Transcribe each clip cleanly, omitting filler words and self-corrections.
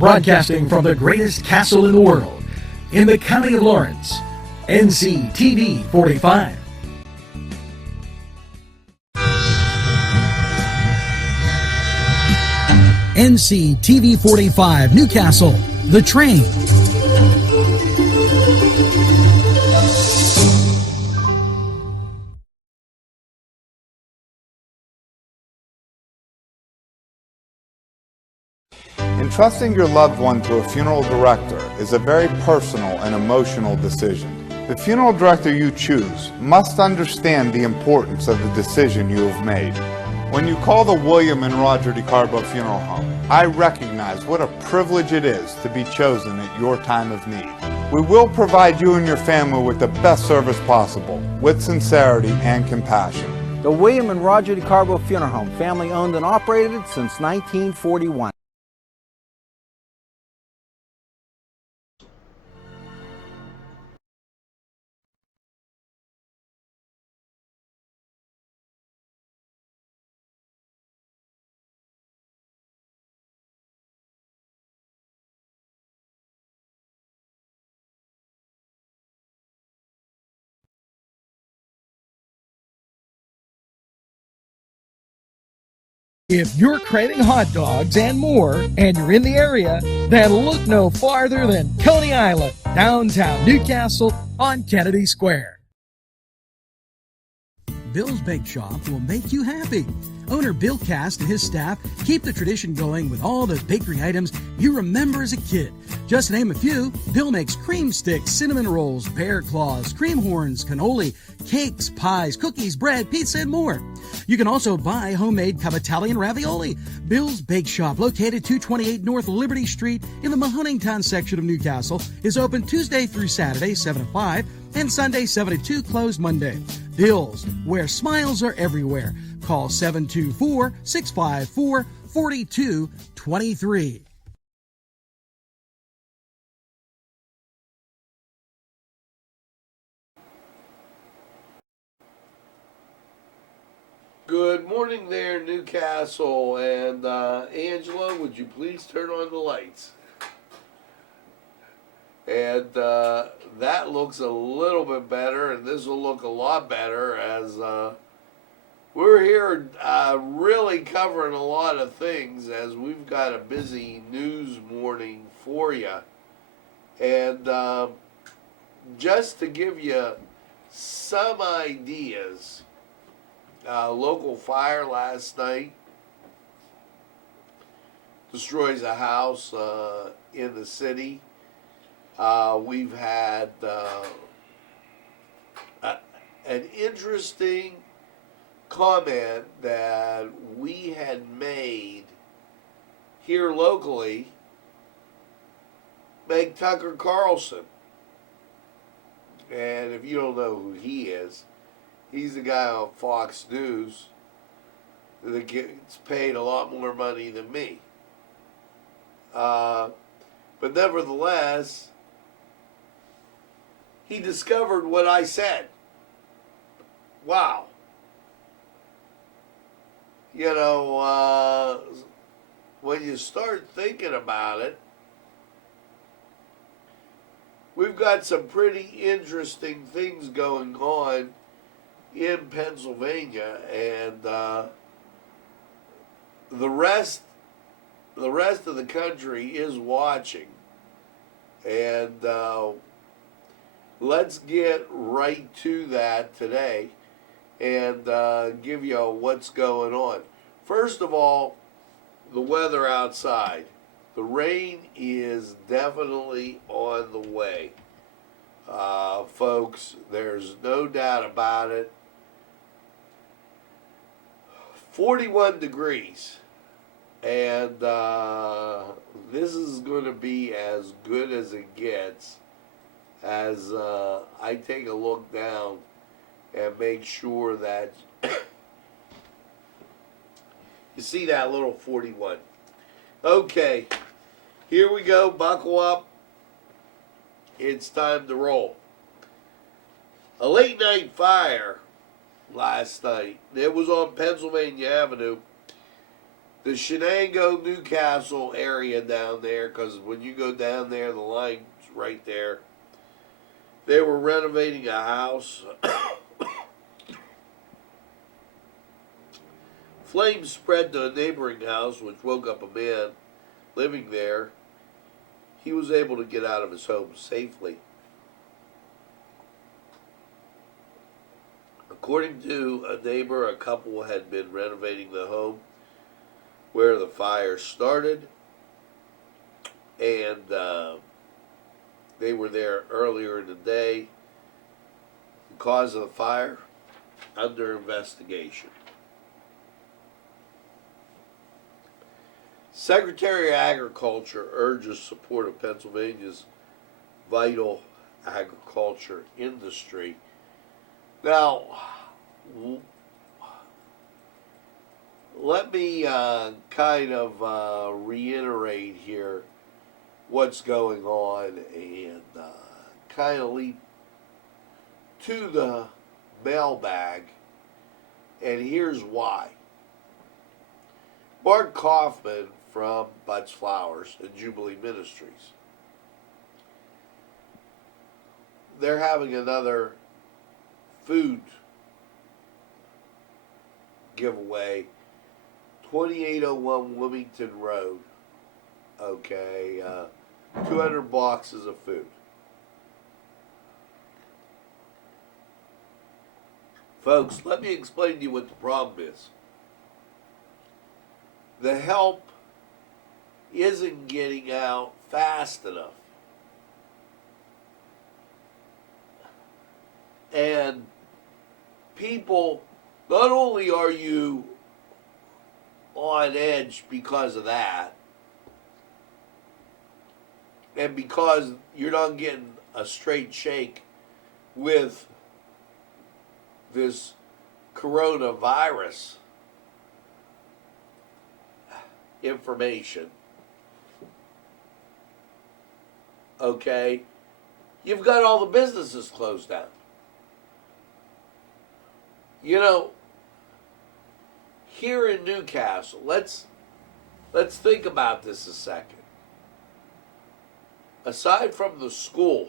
Broadcasting from the greatest castle in the world, in the county of Lawrence, Nctv45. Nctv45 Newcastle, The Train. Entrusting your loved one to a funeral director is a very personal and emotional decision. The funeral director you choose must understand the importance of the decision you have made. When you call the William and Roger DeCarbo Funeral Home, I recognize what a privilege it is to be chosen at your time of need. We will provide you and your family with the best service possible, with sincerity and compassion. The William and Roger DeCarbo Funeral Home, family owned and operated since 1941. If you're craving hot dogs and more, and you're in the area, then look no farther than Coney Island, downtown Newcastle on Kennedy Square. Bill's Bake Shop will make you happy. Owner Bill Cast and his staff keep the tradition going with all the bakery items you remember as a kid. Just to name a few, Bill makes cream sticks, cinnamon rolls, bear claws, cream horns, cannoli, cakes, pies, cookies, bread, pizza, and more. You can also buy homemade cup Italian ravioli. Bill's Bake Shop, located 228 North Liberty Street in the Mahoningtown section of Newcastle, is open Tuesday through Saturday, 7 to 5, and Sunday, 7 to 2, closed Monday. Bill's, where smiles are everywhere. Call 724-654-4223. Good morning there, Newcastle. And Angelo, would you please turn on the lights? And that looks a little bit better, and this will look a lot better as we're here really covering a lot of things as we've got a busy news morning for you. And just to give you some ideas, local fire last night destroys a house in the city. We've had an interesting comment that we had made here locally, Meg Tucker Carlson. And if you don't know who he is, he's the guy on Fox News that gets paid a lot more money than me. But nevertheless, he discovered what I said. Wow. You know, when you start thinking about it, we've got some pretty interesting things going on in Pennsylvania, and the rest of the country is watching. And let's get right to that today and give you what's going on. First of all, the weather outside. The rain is definitely on the way. Folks, there's no doubt about it. 41 degrees. And this is going to be as good as it gets as I take a look down and make sure that you see that little 41. Okay, here we go. Buckle up. It's time to roll. A late night fire last night. It was on Pennsylvania Avenue. the Shenango, Newcastle area down there, because when you go down there, the line's right there. They were renovating a house. Flames spread to a neighboring house, which woke up a man living there. He was able to get out of his home safely. According to a neighbor, a couple had been renovating the home where the fire started, and they were there earlier in the day. The cause of the fire under investigation. Secretary of Agriculture urges support of Pennsylvania's vital agriculture industry. Now, let me kind of reiterate here what's going on and kind of leap to the mailbag, and here's why. Mark Kaufman from Butts Flowers and Jubilee Ministries, they're having another food giveaway, 2801 Wilmington Road. Okay, 200 boxes of food. Folks, let me explain to you what the problem is. The help isn't getting out fast enough. And people, not only are you on edge because of that, and because you're not getting a straight shake with this coronavirus information, okay, you've got all the businesses closed down. You know, here in Newcastle, let's think about this a second. Aside from the school,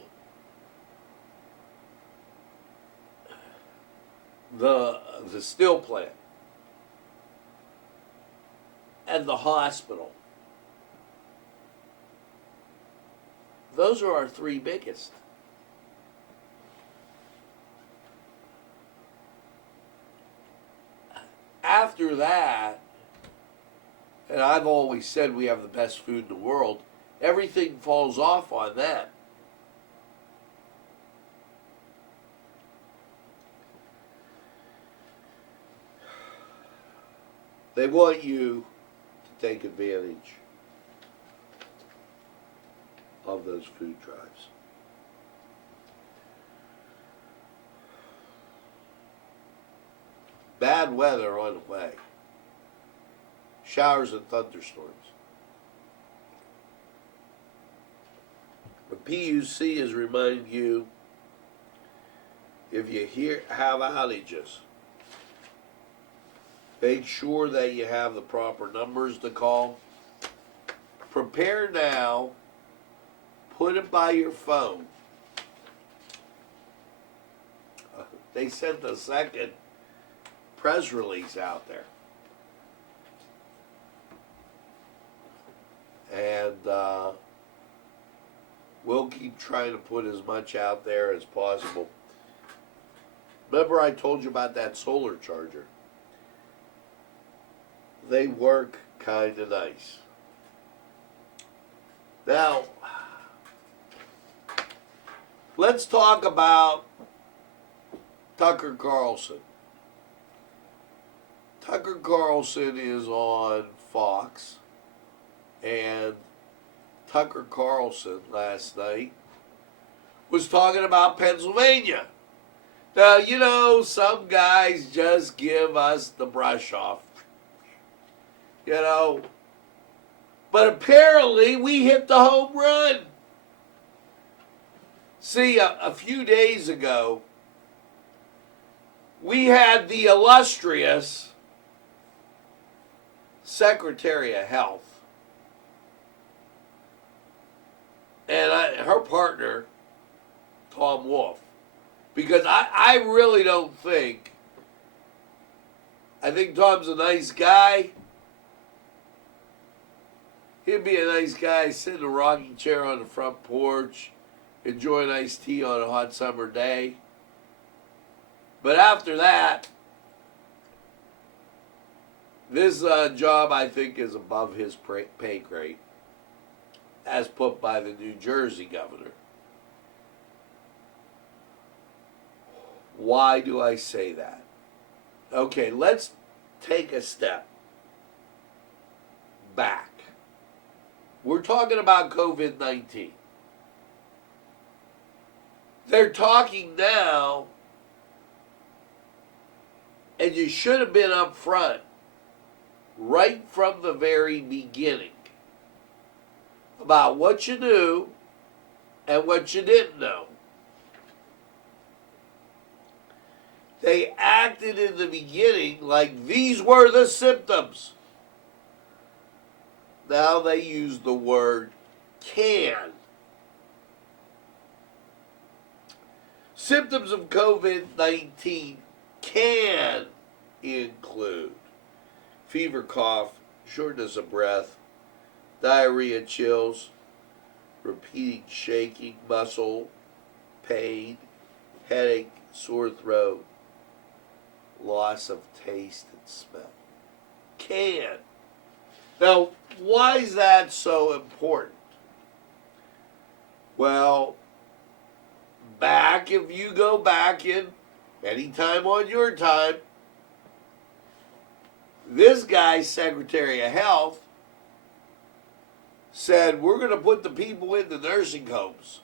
the steel plant, and the hospital, those are our three biggest. After that, and I've always said we have the best food in the world, everything falls off on that. They want you to take advantage of those food drives. Bad weather on the way. Showers and thunderstorms. The PUC is reminding you, if you have outages, make sure that you have the proper numbers to call. Prepare now. Put it by your phone. They sent the second press release out there. And we'll keep trying to put as much out there as possible. Remember I told you about that solar charger? They work kind of nice. Now, let's talk about Tucker Carlson. Tucker Carlson is on Fox, and Tucker Carlson last night was talking about Pennsylvania. Now, you know, some guys just give us the brush off. You know, but apparently we hit the home run. See, a few days ago, we had the illustrious Secretary of Health and her partner, Tom Wolf, because I really don't think, I think Tom's a nice guy. He'd be a nice guy, sit in a rocking chair on the front porch, enjoy an iced tea on a hot summer day. But after that, this job, I think, is above his pay grade, as put by the New Jersey governor. Why do I say that? Okay, let's take a step back. We're talking about COVID-19. They're talking now, and you should have been up front right from the very beginning about what you knew and what you didn't know. They acted in the beginning like these were the symptoms. Now they use the word can. Symptoms of COVID-19 can include fever, cough, shortness of breath, diarrhea, chills, repeating shaking, muscle pain, headache, sore throat, loss of taste and smell. Can. Now, why is that so important? Well, if you go back in any time on your time, this guy, Secretary of Health, said, we're going to put the people in the nursing homes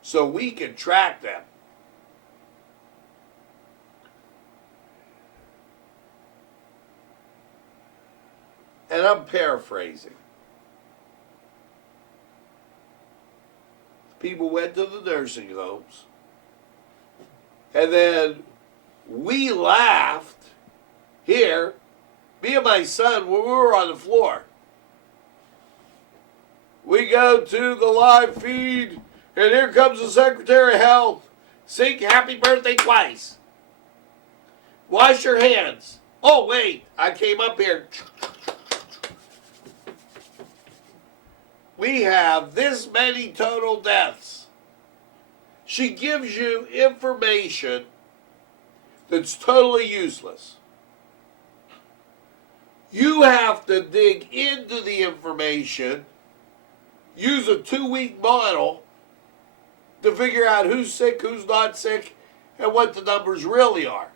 so we can track them. And I'm paraphrasing. People went to the nursing homes, and then we laughed here, me and my son, when we were on the floor. We go to the live feed, and here comes the Secretary of Health. Sing happy birthday twice. Wash your hands. Oh, wait, I came up here. We have this many total deaths. She gives you information that's totally useless. You have to dig into the information, use a 2-week model to figure out who's sick, who's not sick, and what the numbers really are.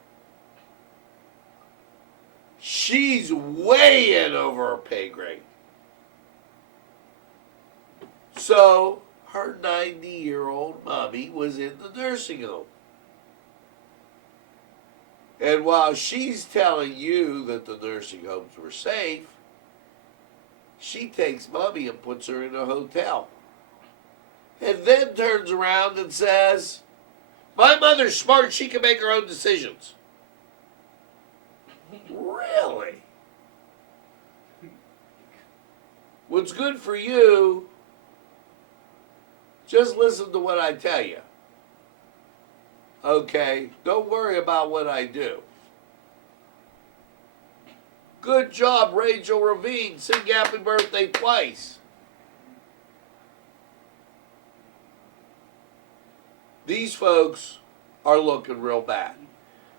She's way in over her pay grade. So her 90-year-old mommy was in the nursing home. And while she's telling you that the nursing homes were safe, she takes mommy and puts her in a hotel. And then turns around and says, my mother's smart, she can make her own decisions. Really? What's good for you, just listen to what I tell you. Okay? Don't worry about what I do. Good job, Rachel Ravine. Sing happy birthday twice. These folks are looking real bad.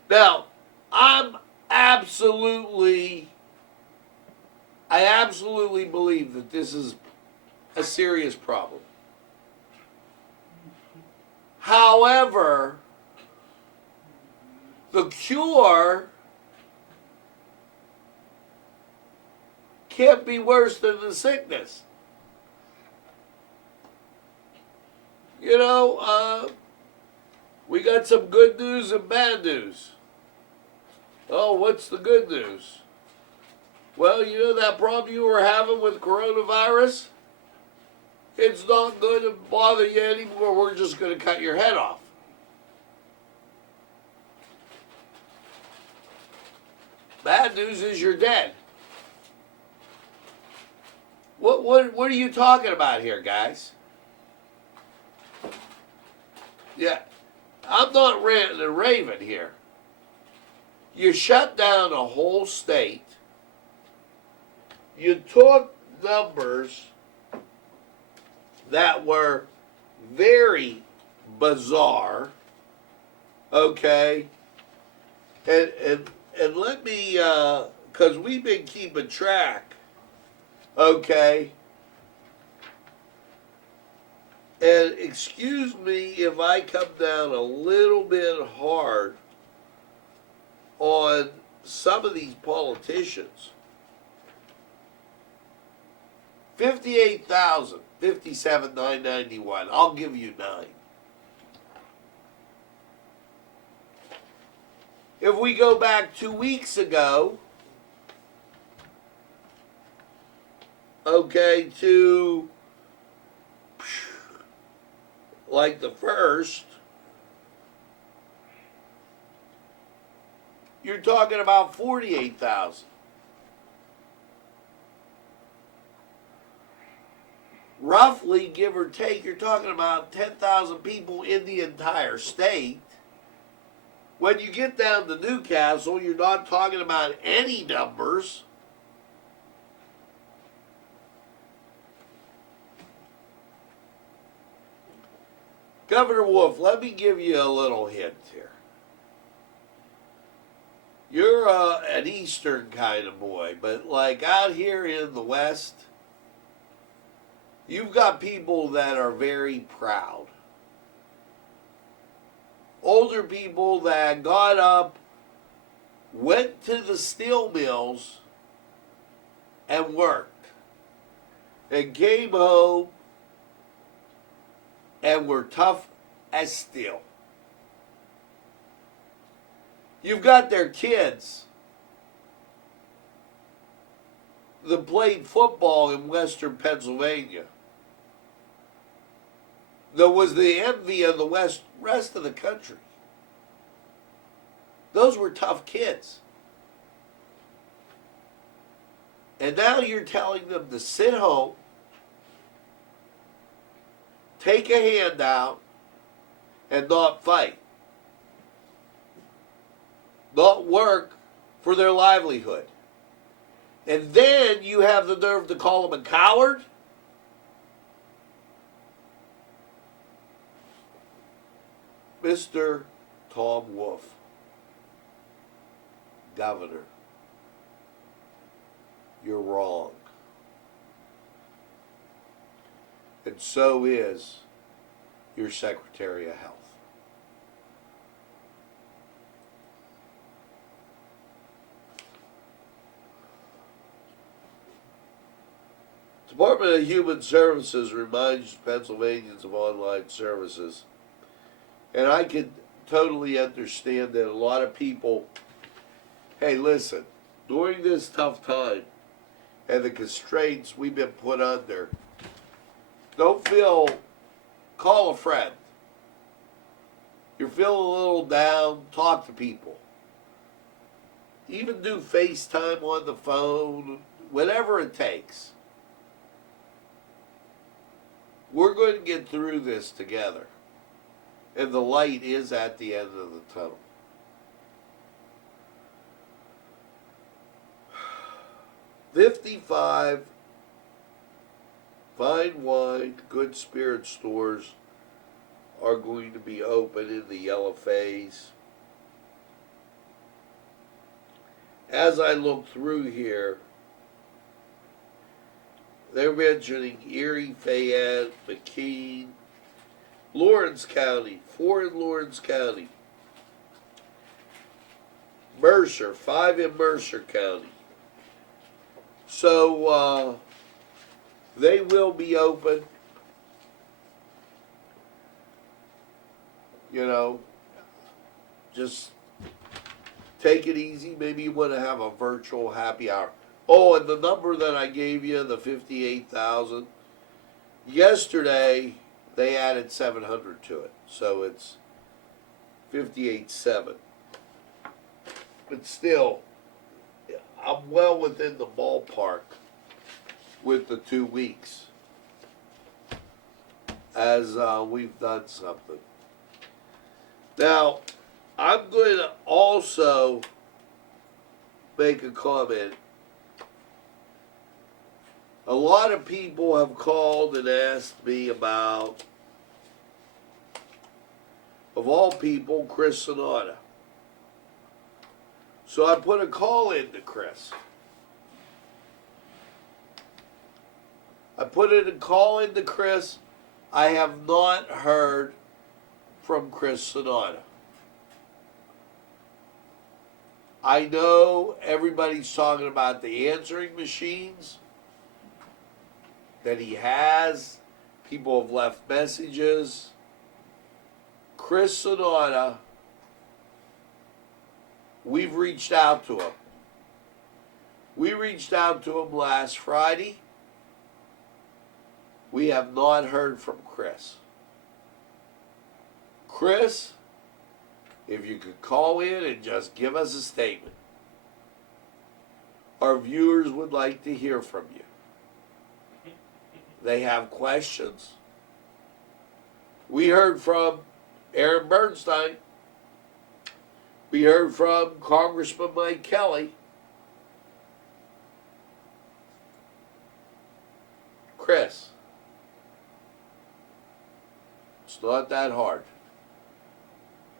Now, I absolutely believe that this is a serious problem. However, the cure can't be worse than the sickness. You know, we got some good news and bad news. Oh, what's the good news? Well, you know that problem you were having with coronavirus? It's not going to bother you anymore. We're just going to cut your head off. Bad news is you're dead. What are you talking about here, guys? Yeah, I'm not ranting and raving here. You shut down a whole state. You took numbers that were very bizarre, okay? And let me, because we've been keeping track, okay? And excuse me if I come down a little bit hard on some of these politicians. 58,000, 57,991. I'll give you 9. If we go back 2 weeks ago, okay, to like the first, you're talking about 48,000. Roughly, give or take, you're talking about 10,000 people in the entire state. When you get down to Newcastle, you're not talking about any numbers. Governor Wolf, let me give you a little hint here. You're an Eastern kind of boy, but like out here in the West, you've got people that are very proud. Older people that got up, went to the steel mills, and worked, and came home and were tough as steel. You've got their kids that played football in Western Pennsylvania, that was the envy of the rest of the country. Those were tough kids. And now you're telling them to sit home, take a handout, and not fight. Not work for their livelihood. And then you have the nerve to call them a coward? Mr. Tom Wolf, Governor, you're wrong. And so is your Secretary of Health. Department of Human Services reminds Pennsylvanians of online services. And I can totally understand that a lot of people, hey, listen, during this tough time and the constraints we've been put under, call a friend. You're feeling a little down, talk to people. Even do FaceTime on the phone, whatever it takes. We're going to get through this together. And the light is at the end of the tunnel. $55 fine wine, good spirit stores are going to be open in the yellow phase. As I look through here, they're mentioning Erie, Fayette, McKean, Lawrence County, 4 in Lawrence County, Mercer, 5 in Mercer County. So they will be open. You know, just take it easy. Maybe you want to have a virtual happy hour. Oh, and the number that I gave you, the 58,000, yesterday they added 700 to it. So it's 58.7. But still, I'm well within the ballpark with the 2 weeks, as we've done something. Now, I'm going to also make a comment. A lot of people have called and asked me about, of all people, Chris Sonata. So I put a call in to Chris. I put in a call into Chris. I have not heard from Chris Sonata. I know everybody's talking about the answering machines that he has. People have left messages. Chris Sonata, we've reached out to him. We reached out to him last Friday. We have not heard from Chris. Chris, if you could call in and just give us a statement. Our viewers would like to hear from you. They have questions. We heard from Aaron Bernstein. We heard from Congressman Mike Kelly. Chris, it's not that hard.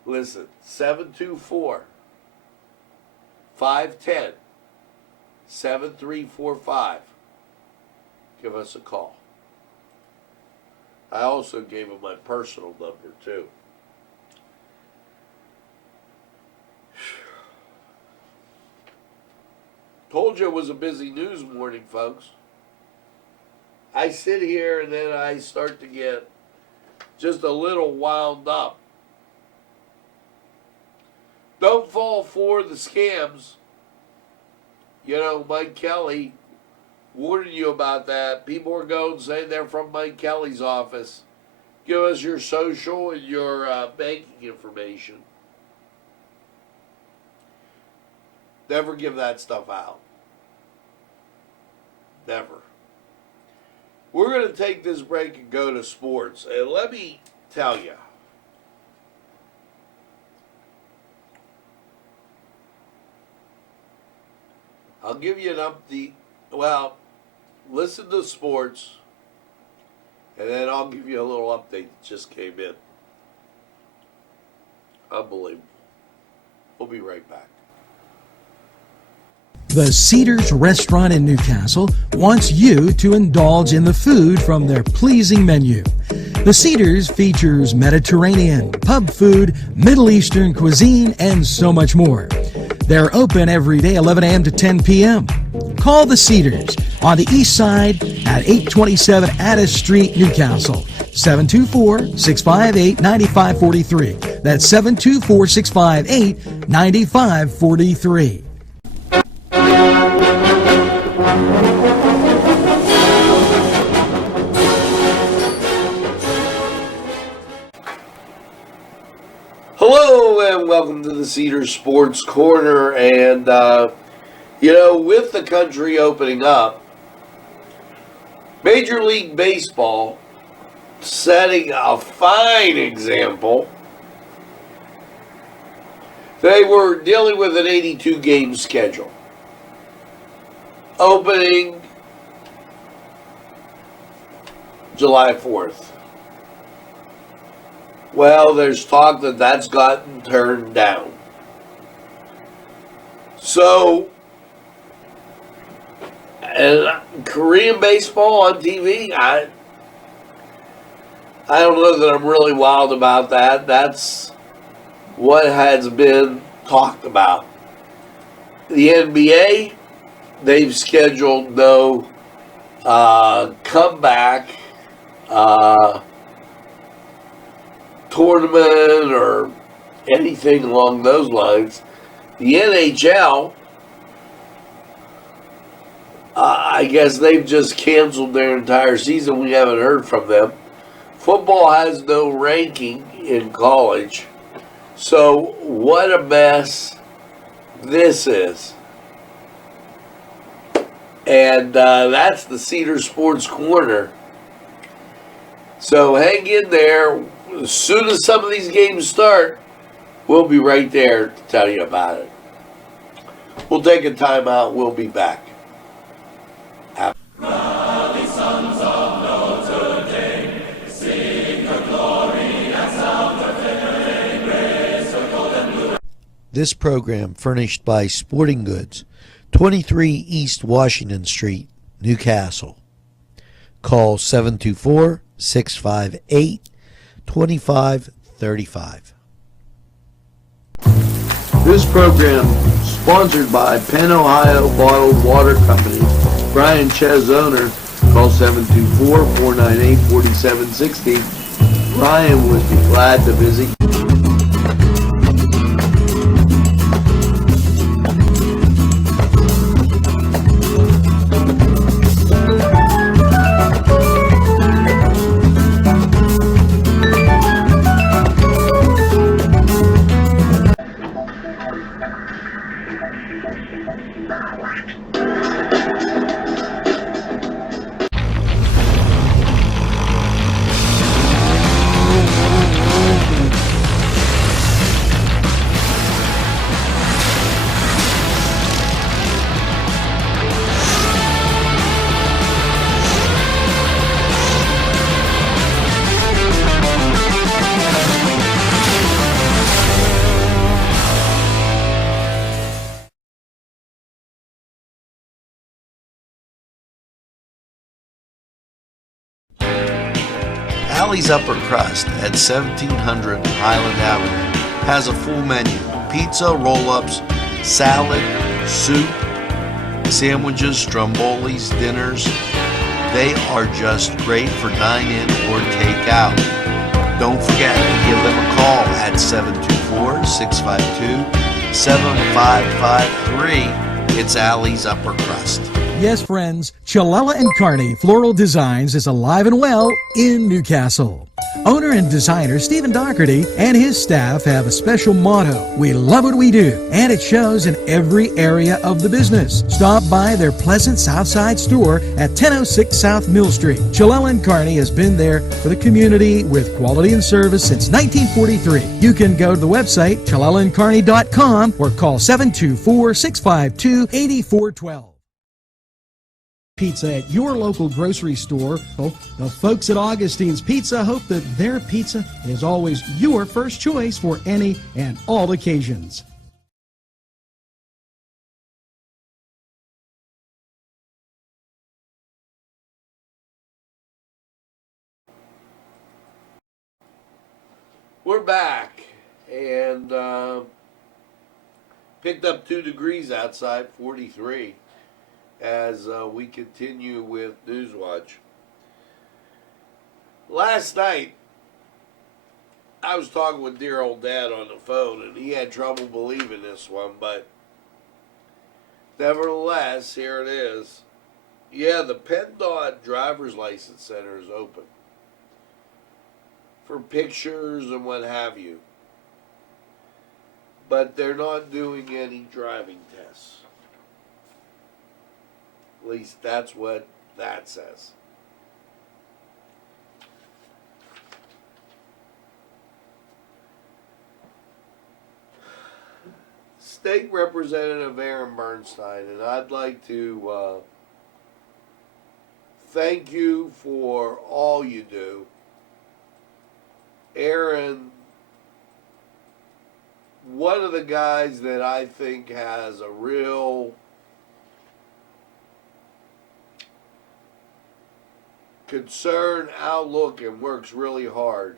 Listen, 724-510-7345. Give us a call. I also gave him my personal number, too. Told you it was a busy news morning, folks. I sit here and then I start to get just a little wound up. Don't fall for the scams. You know, Mike Kelly warned you about that. People are going saying they're from Mike Kelly's office. Give us your social and your banking information. Never give that stuff out. Never. We're going to take this break and go to sports. And let me tell you, I'll give you an update. Well, listen to sports, and then I'll give you a little update that just came in. Unbelievable. We'll be right back. The Cedars Restaurant in Newcastle wants you to indulge in the food from their pleasing menu. The Cedars features Mediterranean, pub food, Middle Eastern cuisine, and so much more. They're open every day, 11 a.m. to 10 p.m. Call the Cedars on the east side at 827 Addis Street, Newcastle. 724-658-9543. That's 724-658-9543. Hello and welcome to the Cedars Sports Corner. And, with the country opening up, Major League Baseball setting a fine example. They were dealing with an 82-game schedule. Opening July 4th. Well, there's talk that that's gotten turned down. So, and Korean baseball on TV, I don't know that I'm really wild about that. That's what has been talked about. The NBA, they've scheduled no comeback tournament or anything along those lines. The NHL, I guess they've just canceled their entire season. We haven't heard from them. Football has no ranking in college. So what a mess this is. And that's the Cedar Sports Corner. So hang in there. As soon as some of these games start, we'll be right there to tell you about it. We'll take a time out. We'll be back. This program furnished by Sporting Goods, 23 East Washington Street, Newcastle. Call 724-658-2535. This program sponsored by Penn Ohio Bottled Water Company. Brian Ches, owner. Call 724-498-4760. Brian would be glad to visit. Alley's Upper Crust at 1700 Highland Avenue has a full menu: pizza, roll-ups, salad, soup, sandwiches, strombolis, dinners. They are just great for dine-in or take-out. Don't forget to give them a call at 724-652-7553. It's Alley's Upper Crust. Yes, friends, Chilella and Carney Floral Designs is alive and well in Newcastle. Owner and designer Stephen Doherty and his staff have a special motto: we love what we do, and it shows in every area of the business. Stop by their pleasant Southside store at 1006 South Mill Street. Chilella and Carney has been there for the community with quality and service since 1943. You can go to the website chilellaandcarney.com or call 724-652-8412. Pizza at your local grocery store. The folks at Augustine's Pizza hope that their pizza is always your first choice for any and all occasions. We're back, and picked up 2 degrees outside, 43. As we continue with Newswatch. Last night, I was talking with dear old Dad on the phone, and he had trouble believing this one, but nevertheless, here it is. Yeah, the PennDOT Driver's License Center is open for pictures and what have you, but they're not doing any driving tests. At least that's what that says. State Representative Aaron Bernstein, and I'd like to thank you for all you do. Aaron, one of the guys that I think has a real concern, outlook, and works really hard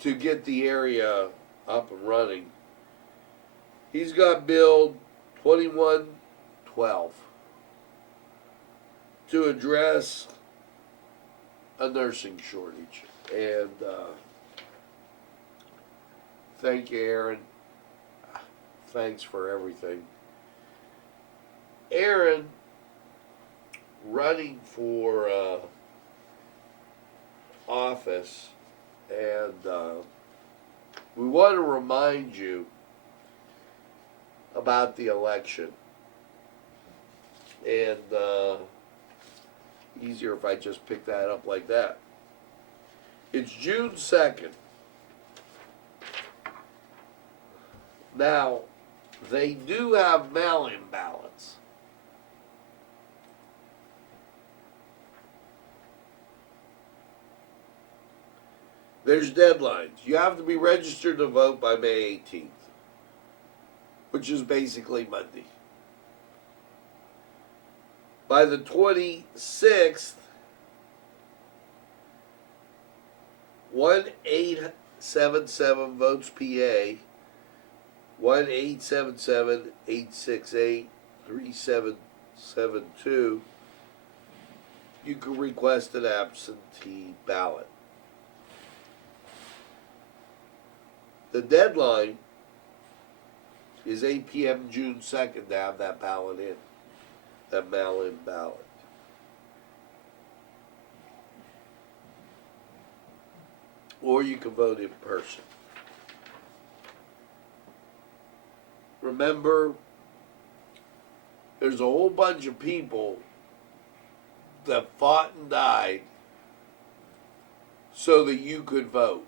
to get the area up and running. He's got Bill 2112 to address a nursing shortage. And thank you, Aaron. Thanks for everything. Aaron, running for office, and we want to remind you about the election. and easier if I just pick that up like that. It's June 2nd. Now, they do have mail-in ballots. There's deadlines. You have to be registered to vote by May 18th, which is basically Monday. By the 26th, 1-877 votes PA, 1-877-868-3772. You can request an absentee ballot. The deadline is 8 p.m. June 2nd to have that ballot in, that mail-in ballot. Or you can vote in person. Remember, there's a whole bunch of people that fought and died so that you could vote.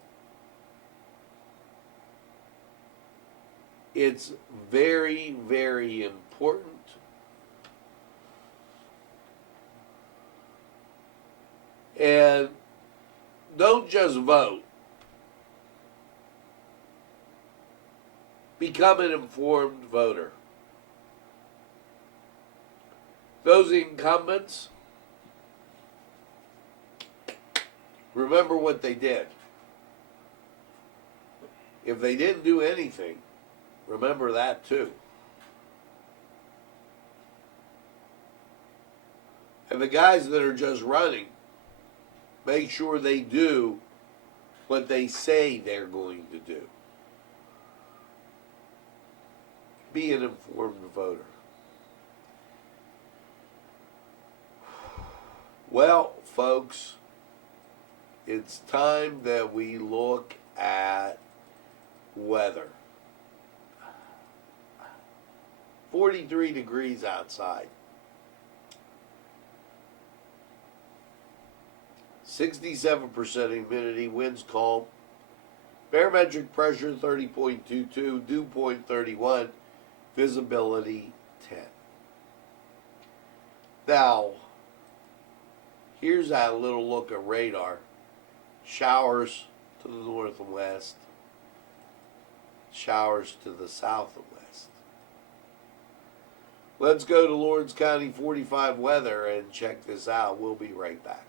It's very, very important. And don't just vote. Become an informed voter. Those incumbents, remember what they did. If they didn't do anything, remember that too. And the guys that are just running, make sure they do what they say they're going to do. Be an informed voter. Well, folks, it's time that we look at weather. 43 degrees outside. 67% humidity, winds calm. Barometric pressure 30.22, dew point 31, visibility 10. Now, here's a little look at radar. Showers to the north and west. Showers to the south and west. Let's go to Lawrence County 45 weather and check this out. We'll be right back.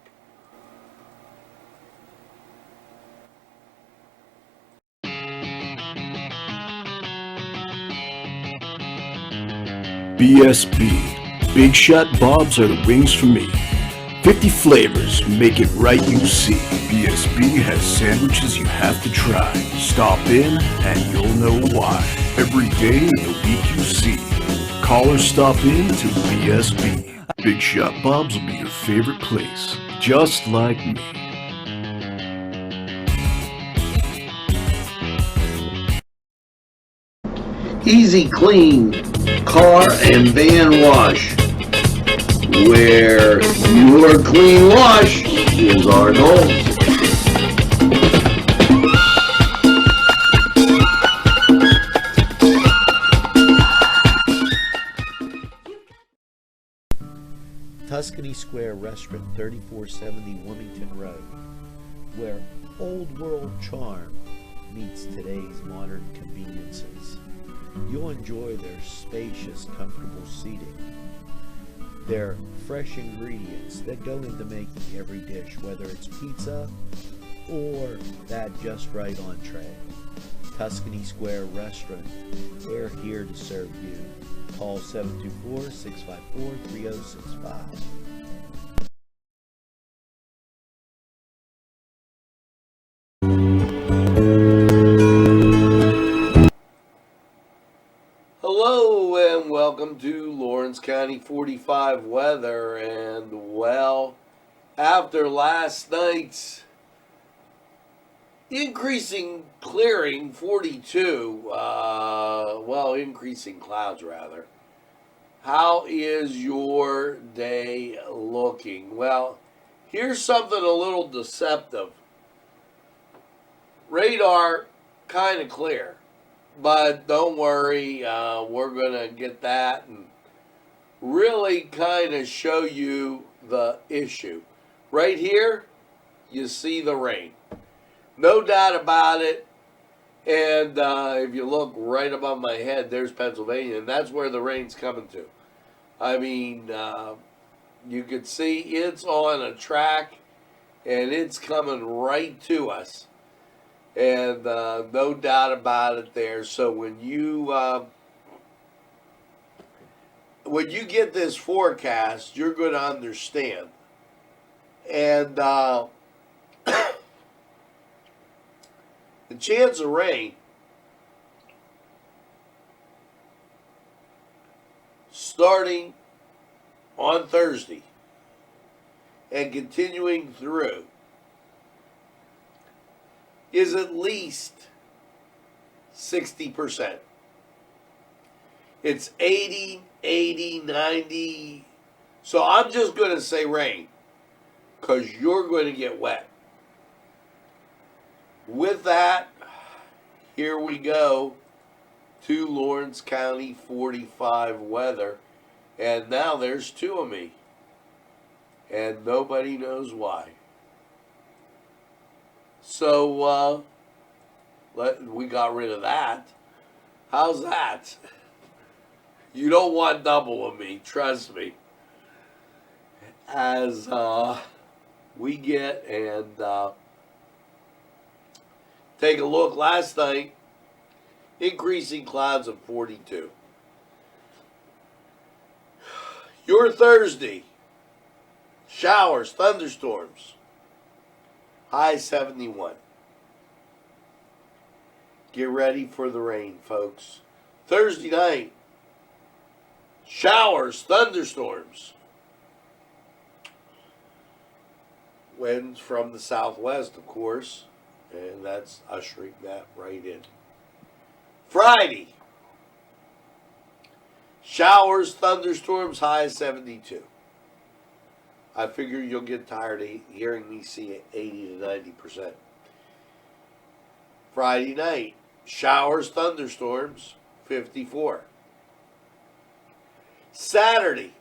BSB. Big Shot Bobs are the wings for me. 50 flavors, make it right you see. BSB has sandwiches you have to try. Stop in and you'll know why. Every day of the week you see. Call or stop in to BSB. Big Shot Bobs will be your favorite place. Just like me. Easy Clean Car and Van Wash, where your clean wash is our goal. Tuscany Square Restaurant, 3470 Wilmington Road, where old world charm meets today's modern conveniences. You'll enjoy their spacious, comfortable seating, their fresh ingredients that go into making every dish, whether it's pizza or that just right entree. Tuscany Square Restaurant, they're here to serve you. Call 724-654-3065. Hello and welcome to Lawrence County 45 weather. And well, after last night's increasing clearing 42, increasing clouds rather, How is your day looking? Well, here's something a little deceptive. Radar kind of clear, but don't worry, we're going to get that and really kind of show you the issue. Right here, you see the rain. No doubt about it. And if you look right above my head, there's Pennsylvania, and that's where the rain's coming to. I mean, you could see it's on a track, and it's coming right to us. And no doubt about it there. So when you get this forecast, you're going to understand. And the chance of rain starting on Thursday and continuing through is at least 60%. It's 80, 90. So I'm just going to say rain because you're going to get wet. With that, here we go to Lawrence County 45 weather. And now there's two of me. And nobody knows why. So, we got rid of that. How's that? You don't want double of me, trust me. As we get and take a look last night, increasing clouds of 42. Your Thursday, showers, thunderstorms, high 71. Get ready for the rain, folks. Thursday night, showers, thunderstorms. Winds from the southwest, of course, and that's ushering that right in. Friday, showers, thunderstorms, high 72. I figure you'll get tired of hearing me see 80 to 90%. Friday night, showers, thunderstorms, 54. Saturday,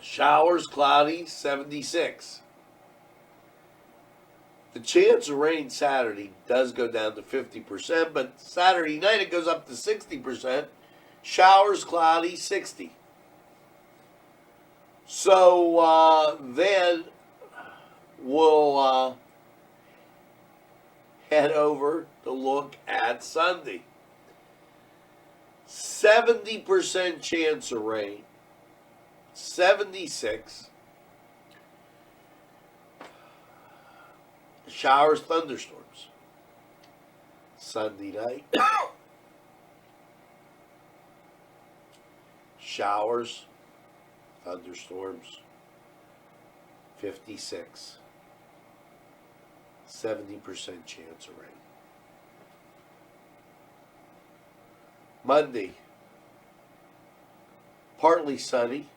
showers, cloudy, 76. The chance of rain Saturday does go down to 50%, but Saturday night it goes up to 60%. Showers, cloudy, 60. So then we'll head over to look at Sunday. 70% chance of rain, 76. Showers, thunderstorms. Sunday night. Showers, thunderstorms, 56. 70% chance of rain. Monday, partly sunny,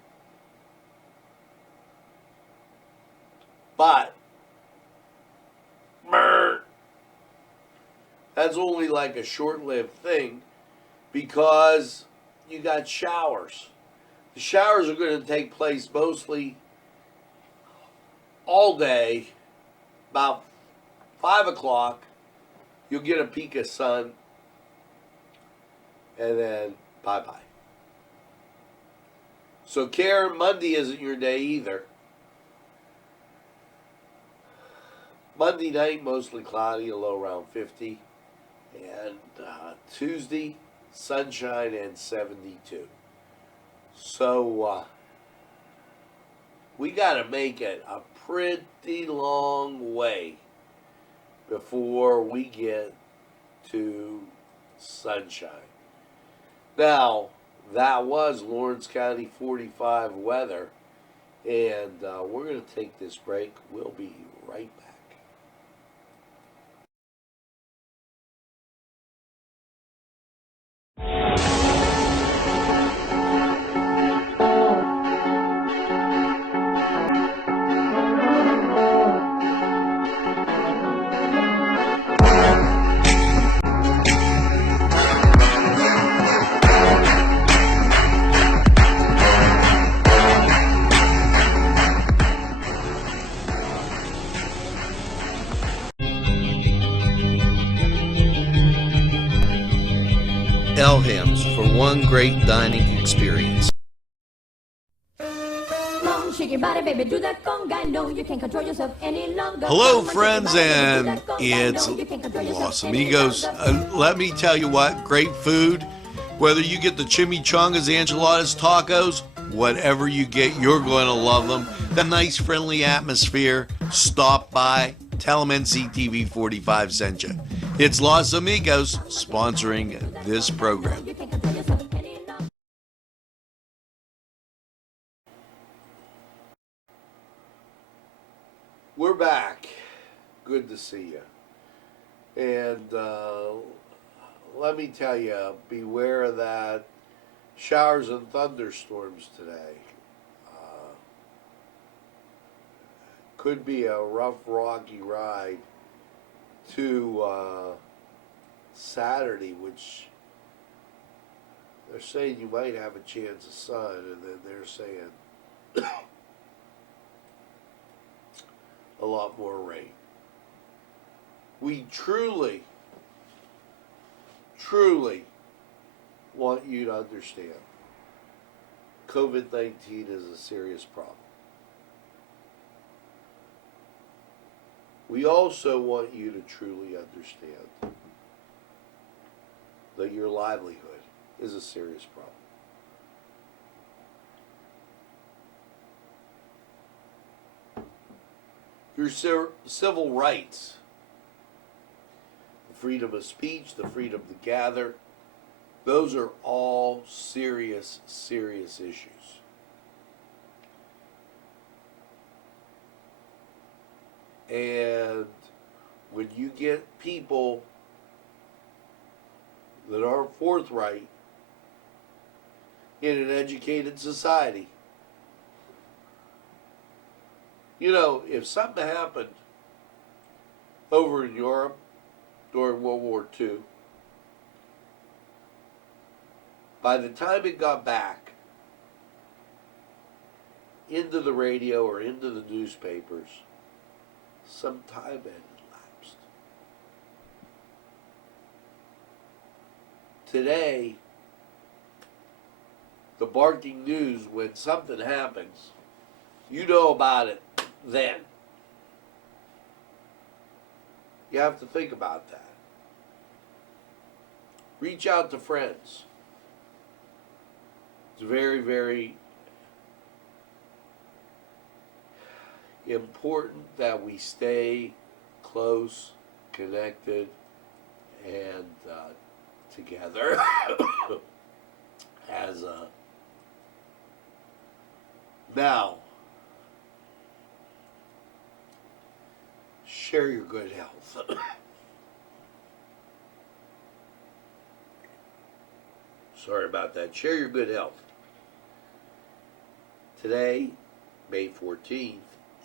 but that's only like a short-lived thing because you got showers. The showers are going to take place mostly all day. About 5 o'clock, you'll get a peak of sun, and then bye-bye. So, Karen, Monday isn't your day either. Monday night, mostly cloudy, a low around 50. And Tuesday, sunshine and 72. So, we got to make it a pretty long way before we get to sunshine. Now, that was Lawrence County 45 weather, and we're going to take this break. We'll be right back. Elham's for one great dining experience. Hello, friends, and it's Los Amigos. Let me tell you what, great food. Whether you get the chimichangas, enchiladas, tacos, whatever you get, you're going to love them. The nice, friendly atmosphere. Stop by. Tell them NCTV45 sent you. It's Los Amigos sponsoring this program. We're back. Good to see you. And let me tell you, beware of that showers and thunderstorms today. Could be a rough, rocky ride to Saturday, which they're saying you might have a chance of sun, and then they're saying a lot more rain. We truly want you to understand COVID-19 is a serious problem. We also want you to truly understand that your livelihood is a serious problem. Your civil rights, the freedom of speech, the freedom to gather, those are all serious, serious issues. And when you get people that aren't forthright in an educated society, you know, if something happened over in Europe during World War II, by the time it got back into the radio or into the newspapers, some time had elapsed. Today, the barking news, when something happens, you know about it then. You have to think about that. Reach out to friends. It's very, very important that we stay close, connected, and together as a... Now, share your good health. Sorry about that. Share your good health. Today, May 14th,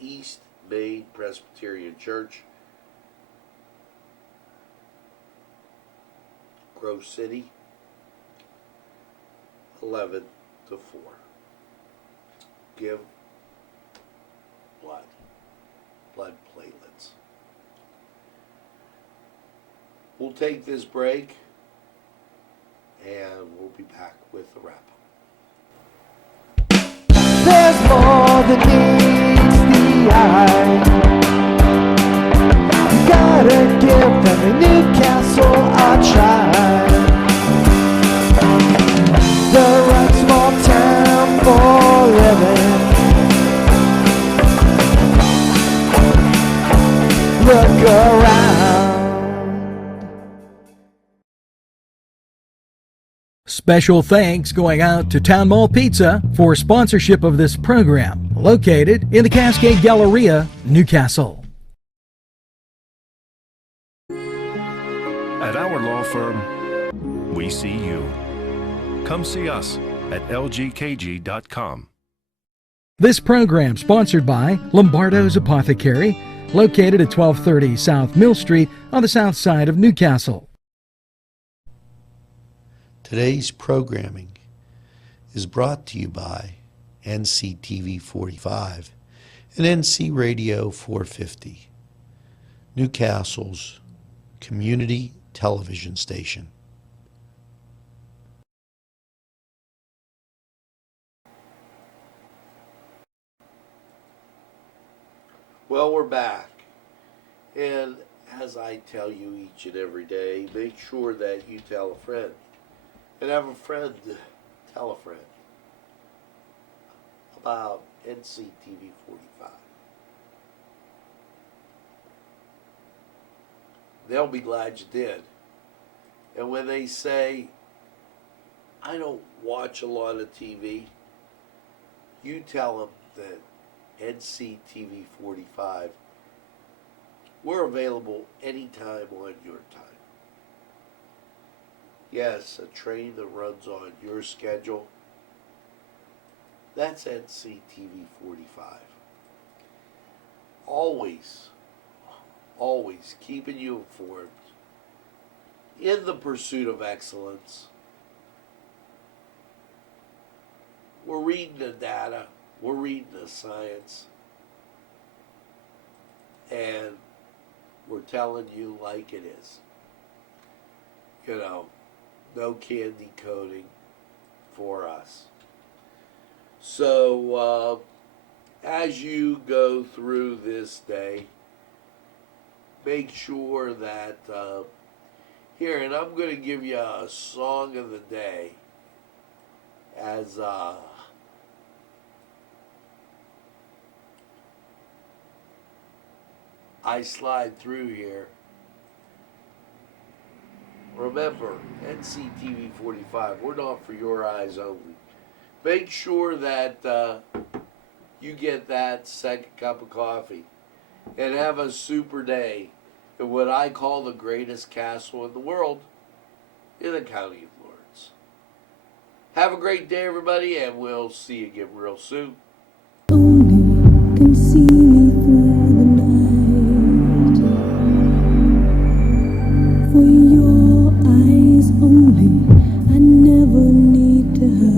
East Main Presbyterian Church, Grove City, 11 to 4. Give blood platelets. We'll take this break and we'll be back with the wrap-up. There's more than meets the eye. Gotta give them a Newcastle a try. The right small town for living. Look around. Special thanks going out to Town Mall Pizza for sponsorship of this program, located in the Cascade Galleria, Newcastle. At our law firm, we see you. Come see us at lgkg.com. This program sponsored by Lombardo's Apothecary, located at 1230 South Mill Street on the south side of Newcastle. Today's programming is brought to you by NCTV45 and NC Radio 450, Newcastle's community television station. Well, we're back. And as I tell you each and every day, make sure that you tell a friend. And have a friend tell a friend about Nctv45. They'll be glad you did. And when they say, I don't watch a lot of TV, you tell them that Nctv45, we're available anytime on your time. Yes, a train that runs on your schedule, that's Nctv45. Always keeping you informed in the pursuit of excellence. We're reading the data, we're reading the science, and we're telling you like it is. You know, no candy coating for us. So, as you go through this day, make sure that, here, and I'm going to give you a song of the day as, I slide through here. Remember, Nctv45, we're not for your eyes only. Make sure that you get that second cup of coffee and have a super day in what I call the greatest castle in the world, in the County of Lawrence. Have a great day, everybody, and we'll see you again real soon.